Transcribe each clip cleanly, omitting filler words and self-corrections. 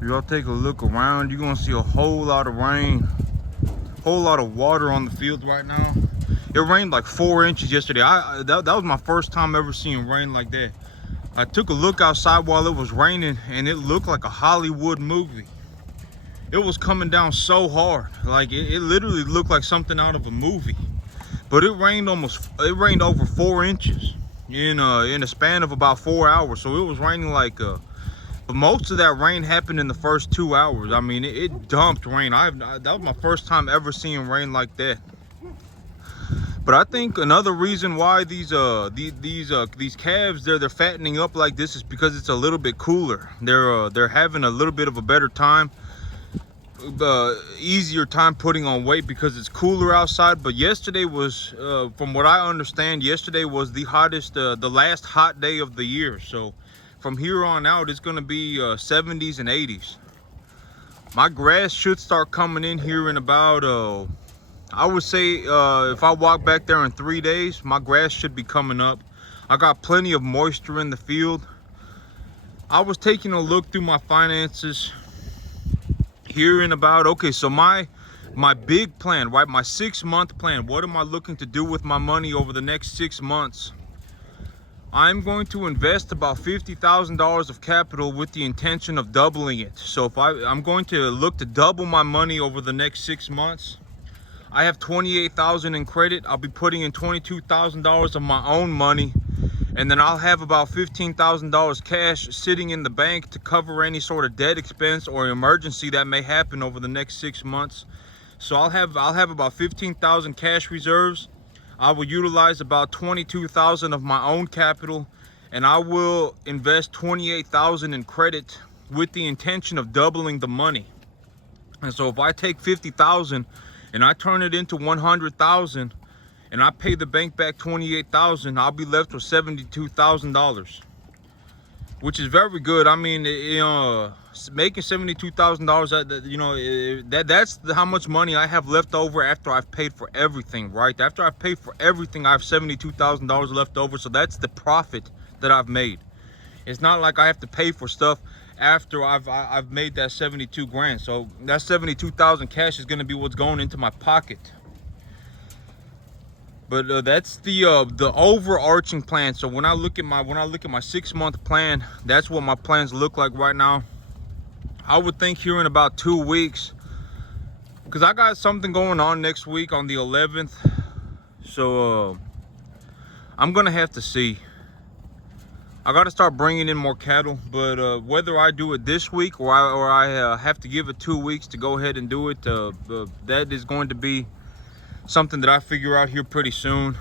If y'all take a look around, you're gonna see a whole lot of rain, whole lot of water on the field right now. It rained like 4 inches yesterday. That was my first time ever seeing rain like that. I took a look outside while it was raining and it looked like a Hollywood movie. It was coming down so hard. Like it literally looked like something out of a movie. But it rained over 4 inches in a span of about 4 hours. So it was raining like but most of that rain happened in the first 2 hours. I mean, it dumped rain. That was my first time ever seeing rain like that. But I think another reason why these calves they're fattening up like this is because it's a little bit cooler. They're having a little bit of a better time, easier time putting on weight because it's cooler outside. But yesterday was, from what I understand, yesterday was the hottest, the last hot day of the year. So from here on out, it's gonna be 70s and 80s. My grass should start coming in here in about I would say if I walk back there in 3 days, my grass should be coming up. I got plenty of moisture in the field. I was taking a look through my finances here in about, okay, so my big plan, right, my 6-month plan, what am I looking to do with my money over the next 6 months? I'm going to invest about $50,000 of capital with the intention of doubling it. So if I'm going to look to double my money over the next 6 months. I have $28,000 in credit. I'll be putting in $22,000 of my own money, and then I'll have about $15,000 cash sitting in the bank to cover any sort of debt expense or emergency that may happen over the next 6 months. So I'll have about 15,000 cash reserves. I will utilize about 22,000 of my own capital, and I will invest 28,000 in credit with the intention of doubling the money. And so if I take 50,000 and I turn it into 100,000 and I pay the bank back 28,000, I'll be left with $72,000, which is very good. I mean, you know, making $72,000, that's how much money I have left over after I've paid for everything, right? After I've paid for everything, I have $72,000 left over. So that's the profit that I've made. It's not like I have to pay for stuff after I've made that 72 grand. So that 72,000 cash is going to be what's going into my pocket. But that's the overarching plan. So when I look at my 6-month plan, that's what my plans look like right now. I would think here in about 2 weeks, because I got something going on next week on the 11th. So I'm gonna have to see. I got to start bringing in more cattle, but whether I do it this week or I have to give it 2 weeks to go ahead and do it, that is going to be something that I figure out here pretty soon.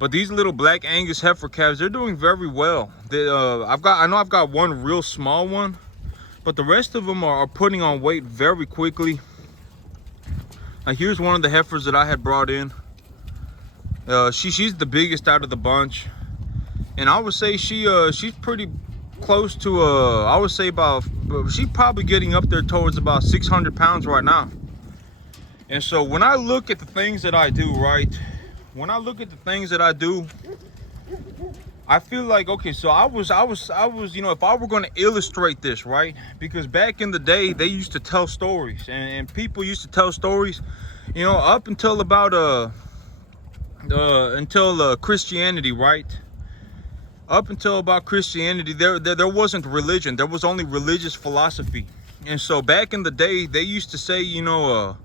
But these little black Angus heifer calves, they're doing very well. I know I've got one real small one, but the rest of them are putting on weight very quickly. Now here's one of the heifers that I had brought in. She's the biggest out of the bunch. And I would say she's pretty close to I would say she's probably getting up there towards about 600 pounds right now. And so when I look at the things that I do, right, I feel like, okay, so I was, you know, if I were going to illustrate this, right, because back in the day they used to tell stories, and people used to tell stories, you know, up until about Christianity, right? Up until about Christianity, there wasn't religion. There was only religious philosophy. And so back in the day, they used to say, you know,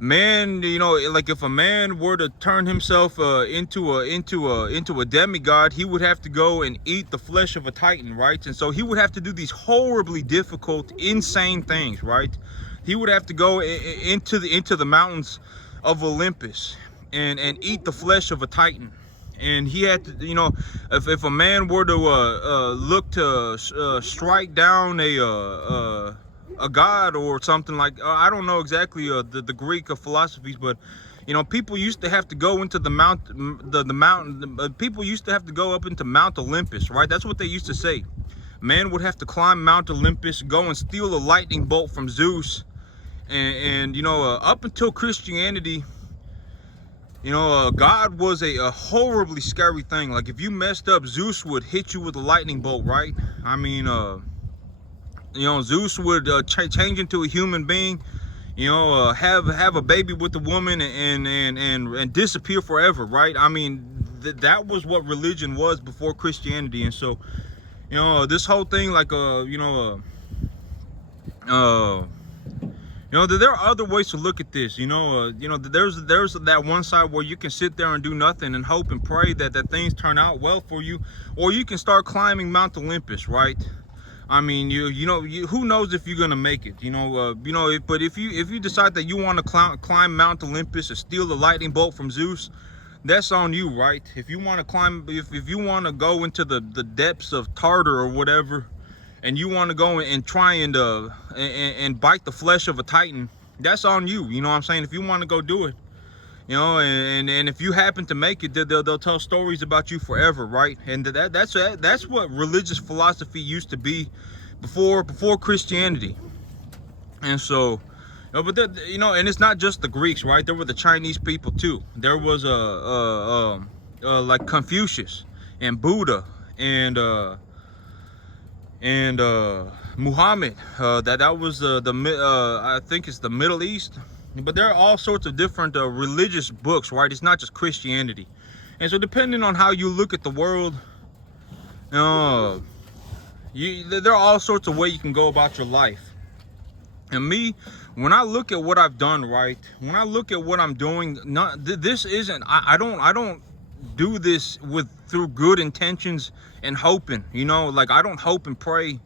man, you know, like if a man were to turn himself into a demigod, he would have to go and eat the flesh of a titan, right? And so he would have to do these horribly difficult, insane things, right? He would have to go into the mountains of Olympus and eat the flesh of a titan. And he had to, you know, if a man were to look to strike down a god or something like, I don't know exactly the Greek philosophies, but you know, people used to have to go into the mountain. People used to have to go up into Mount Olympus, right? That's what they used to say. Man would have to climb Mount Olympus, go and steal a lightning bolt from Zeus, and you know, up until Christianity, you know, God was a horribly scary thing. Like if you messed up, Zeus would hit you with a lightning bolt, right? I mean, You know, Zeus would change into a human being, you know, have a baby with the woman and disappear forever, right? I mean, that was what religion was before Christianity. And so, you know, this whole thing, like you know, there are other ways to look at this. You know, there's that one side where you can sit there and do nothing and hope and pray that things turn out well for you, or you can start climbing Mount Olympus, right? I mean, who knows if you're gonna make it? But if you decide that you want to climb Mount Olympus and steal the lightning bolt from Zeus, that's on you, right? If you want to climb, if you want to go into the depths of Tartar or whatever, and you want to go and try and bite the flesh of a Titan, that's on you. You know what I'm saying? If you want to go do it, you know, and if you happen to make it, they'll tell stories about you forever, right? And that's what religious philosophy used to be before Christianity. And so, but and it's not just the Greeks, right? There were the Chinese people too. There was like Confucius and Buddha and Muhammad. That was I think it's the Middle East. But there are all sorts of different religious books, right? It's not just Christianity. And so depending on how you look at the world, there are all sorts of ways you can go about your life. And me, when I look at what I've done, right? When I look at what I'm doing, this isn't, I don't do this through good intentions and hoping, you know, like I don't hope and pray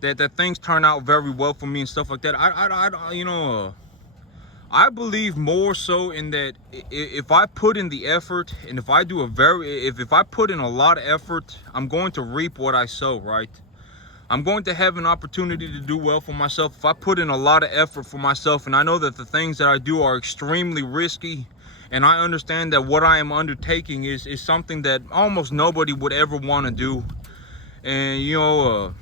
that things turn out very well for me and stuff like that. I believe more so in that if I put in the effort, and if I do if I put in a lot of effort, I'm going to reap what I sow, right? I'm going to have an opportunity to do well for myself if I put in a lot of effort for myself. And I know that the things that I do are extremely risky, and I understand that what I am undertaking is something that almost nobody would ever want to do. And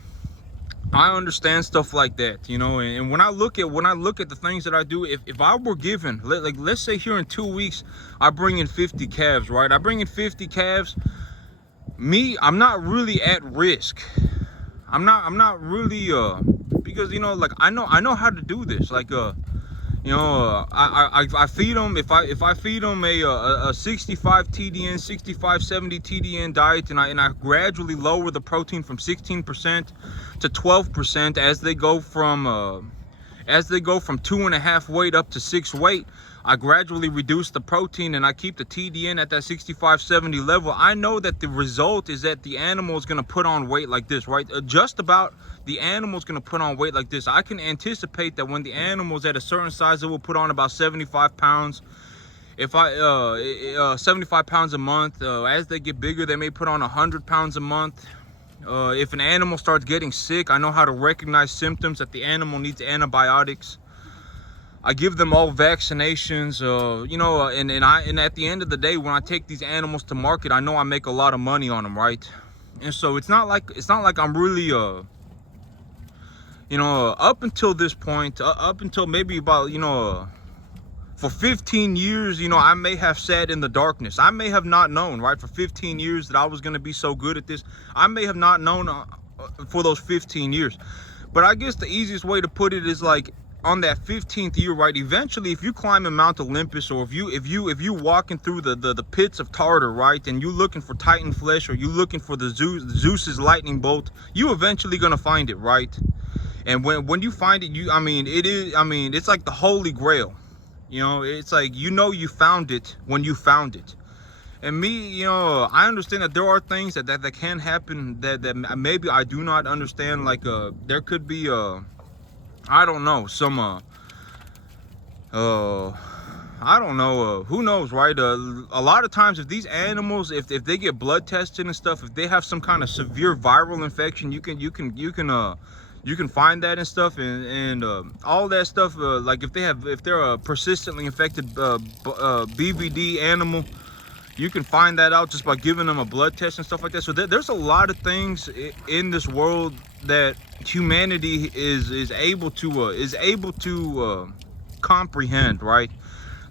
I understand stuff like that, you know. And when I look at the things that I do, if I were given, like let's say here in 2 weeks I bring in 50 calves, right? I bring in 50 calves. I'm not really at risk. I'm not really because like I know how to do this. Like I feed them, if I feed them a 65 TDN, 65 70 TDN diet, and I gradually lower the protein from 16% to 12% as they go from 2.5 weight up to 6 weight. I gradually reduce the protein and I keep the TDN at that 65 70 level. I know that the result is that the animal is going to put on weight like this, right? Just about the animal is going to put on weight like this. I can anticipate that when the animal is at a certain size, it will put on about 75 pounds. If 75 pounds a month. As they get bigger, they may put on 100 pounds a month. If an animal starts getting sick, I know how to recognize symptoms that the animal needs antibiotics. I give them all vaccinations, and at the end of the day, when I take these animals to market, I know I make a lot of money on them, right? And so it's not like I'm really up until this point, up until maybe about for 15 years, I may have sat in the darkness. I may have not known, right, for 15 years that I was going to be so good at this. I may have not known for those 15 years. But I guess the easiest way to put it is like, on that 15th year, right, eventually if you climb in Mount Olympus, or if you walking through the pits of Tartar, right, and you looking for Titan flesh, or you looking for the Zeus's lightning bolt, you eventually gonna find it, right? And when you find it, it's like the Holy Grail. It's like you found it when you found it. And me, I understand that there are things that can happen that maybe I do not understand. Like there could be I don't know, some I don't know, who knows, right? A lot of times if these animals, if they get blood tested and stuff, if they have some kind of severe viral infection, you can find that and stuff, and all that stuff. Like if they're a persistently infected BVD animal, you can find that out just by giving them a blood test and stuff like that. So there's a lot of things in this world that humanity is able to comprehend, right?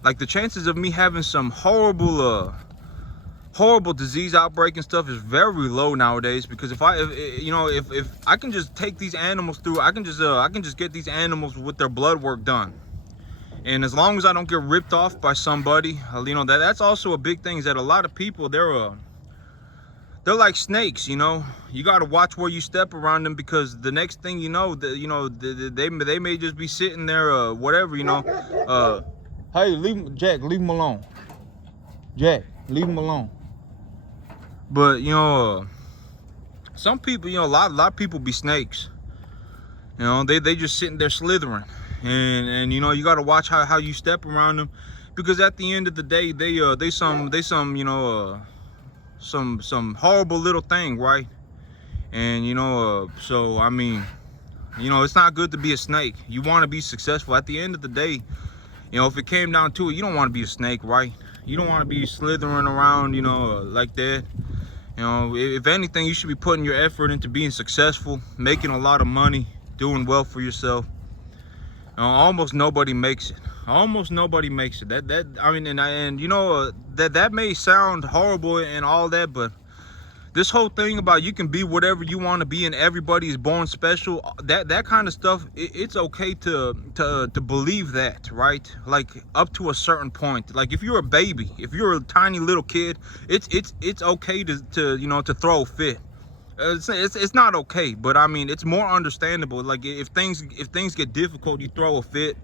Like the chances of me having some horrible horrible disease outbreak and stuff is very low nowadays, because if I can just take these animals through, I can just get these animals with their blood work done. And as long as I don't get ripped off by somebody, you know, that's also a big thing, is that a lot of people, they're like snakes, you know. You got to watch where you step around them, because the next thing you know, they may just be sitting there, whatever, you know. Hey, Jack, leave him alone. Jack, leave him alone. But, you know, some people, you know, a lot of people be snakes. You know, they just sitting there slithering. And you know, you got to watch how you step around them, because at the end of the day, they some you know, some horrible little thing, right? And you know, so I mean, you know, it's not good to be a snake. You want to be successful. At the end of the day, you know, if it came down to it, you don't want to be a snake, right? You don't want to be slithering around, you know, like that. You know, if anything, you should be putting your effort into being successful, making a lot of money, doing well for yourself. You know, almost nobody makes it. Almost nobody makes it. I mean, and you know, that may sound horrible and all that, but this whole thing about you can be whatever you want to be and everybody is born special, that kind of stuff, it's okay to believe that, right? Like up to a certain point. Like if you're a baby, if you're a tiny little kid, it's okay to you know, to throw a fit. It's not okay, but I mean, it's more understandable. Like if things get difficult, you throw a fit.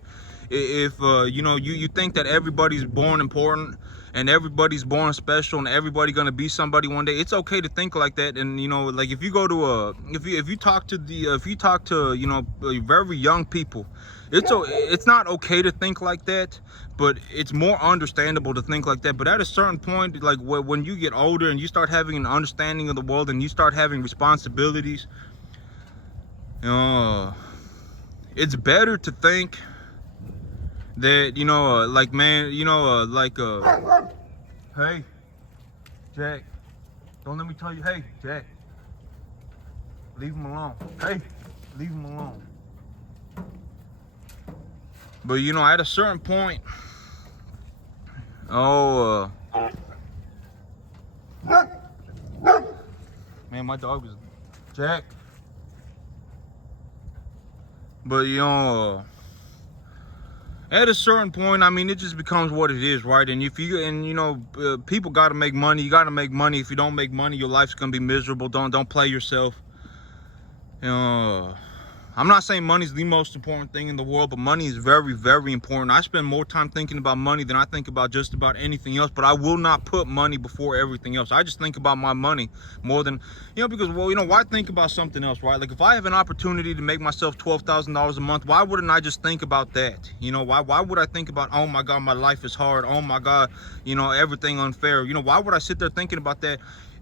If you know, you think that everybody's born important and everybody's born special and everybody gonna be somebody one day, it's okay to think like that. And you know, like if you go to if you talk to you know, very young people, it's not okay to think like that, but it's more understandable to think like that. But at a certain point, like when you get older and you start having an understanding of the world and you start having responsibilities, you know, it's better to think that, you know, like, man, you know, like, hey, Jack, don't let me tell you, hey, Jack, leave him alone. Hey, leave him alone. But, you know, at a certain point, man, my dog was Jack. But, you know, at a certain point, I mean, it just becomes what it is, right? And if you, and you know, people got to make money. You got to make money. If you don't make money, your life's gonna be miserable. Don't play yourself. You know, I'm not saying money's the most important thing in the world, but money is very, very important. I spend more time thinking about money than I think about just about anything else, but I will not put money before everything else. I just think about my money more than, you know, because, well, you know, why think about something else, right? Like if I have an opportunity to make myself $12,000 a month, why wouldn't I just think about that? You know, why would I think about, oh my God, my life is hard. Oh my God, you know, everything unfair. You know, why would I sit there thinking about that?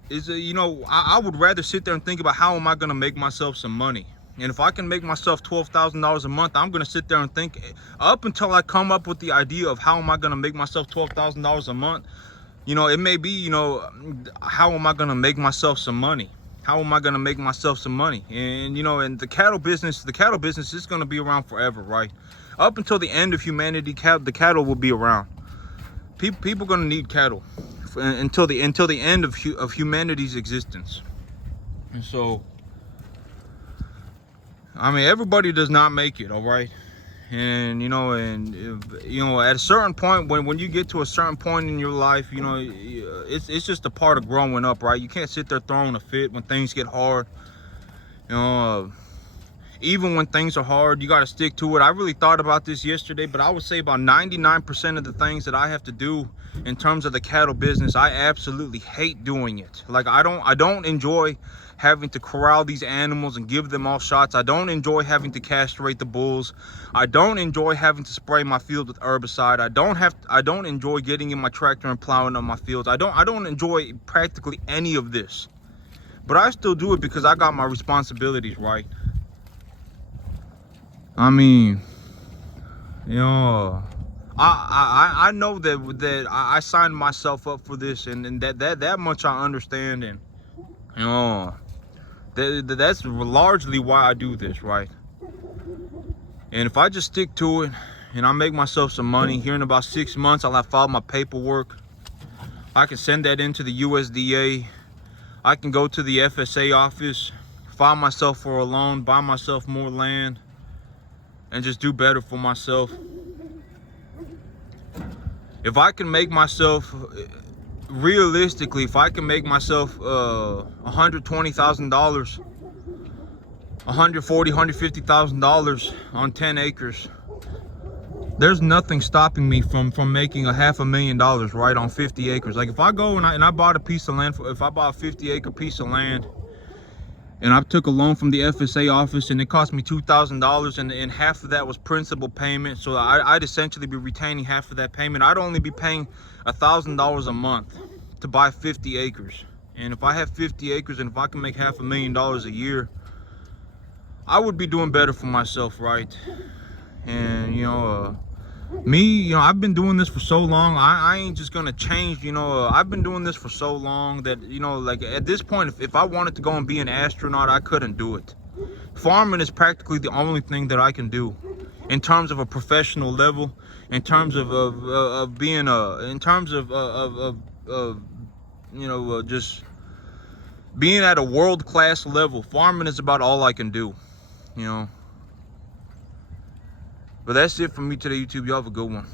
You know, I would rather sit there and think about how am I going to make myself some money. And if I can make myself $12,000 a month, I'm going to sit there and think up until I come up with the idea of how am I going to make myself $12,000 a month. You know, it may be, you know, how am I going to make myself some money? How am I going to make myself some money? And, you know, and the cattle business is going to be around forever, right? Up until the end of humanity, the cattle will be around. People are going to need cattle until the end of humanity's existence. And so, I mean, everybody does not make it, all right? And, you know, at a certain point, when you get to a certain point in your life, you know, it's just a part of growing up, right? You can't sit there throwing a fit when things get hard. You know, even when things are hard, you got to stick to it. I really thought about this yesterday, but I would say about 99% of the things that I have to do in terms of the cattle business, I absolutely hate doing it. Like, I don't enjoy having to corral these animals and give them all shots. I don't enjoy having to castrate the bulls. I don't enjoy having to spray my field with herbicide. I don't enjoy getting in my tractor and plowing up my fields. I don't enjoy practically any of this. But I still do it because I got my responsibilities, right? I mean, you know, I know that I signed myself up for this, and that much I understand, and you know, that's largely why I do this, right? And if I just stick to it and I make myself some money, here in about 6 months I'll have filed my paperwork. I can send that into the USDA. I can go to the FSA office, file myself for a loan, buy myself more land, and just do better for myself. If I can make myself, realistically, if I can make myself $120,000, $150,000 on 10 acres, there's nothing stopping me from making $500,000 right on 50 acres. Like if I go and I bought a piece of land, if I bought a 50-acre piece of land and I took a loan from the FSA office and it cost me $2,000 and half of that was principal payment, so I'd essentially be retaining half of that payment. I'd only be paying $1,000 a month to buy 50 acres. And if I have 50 acres and if I can make $500,000 a year, I would be doing better for myself, right? And me, I've been doing this for so long. I ain't just gonna change. I've been doing this for so long that like at this point, if I wanted to go and be an astronaut, I couldn't do it. Farming is practically the only thing that I can do in terms of a professional level, in terms of being in terms of just being at a world-class level. Farming is about all I can do. But that's it for me today, YouTube. Y'all have a good one.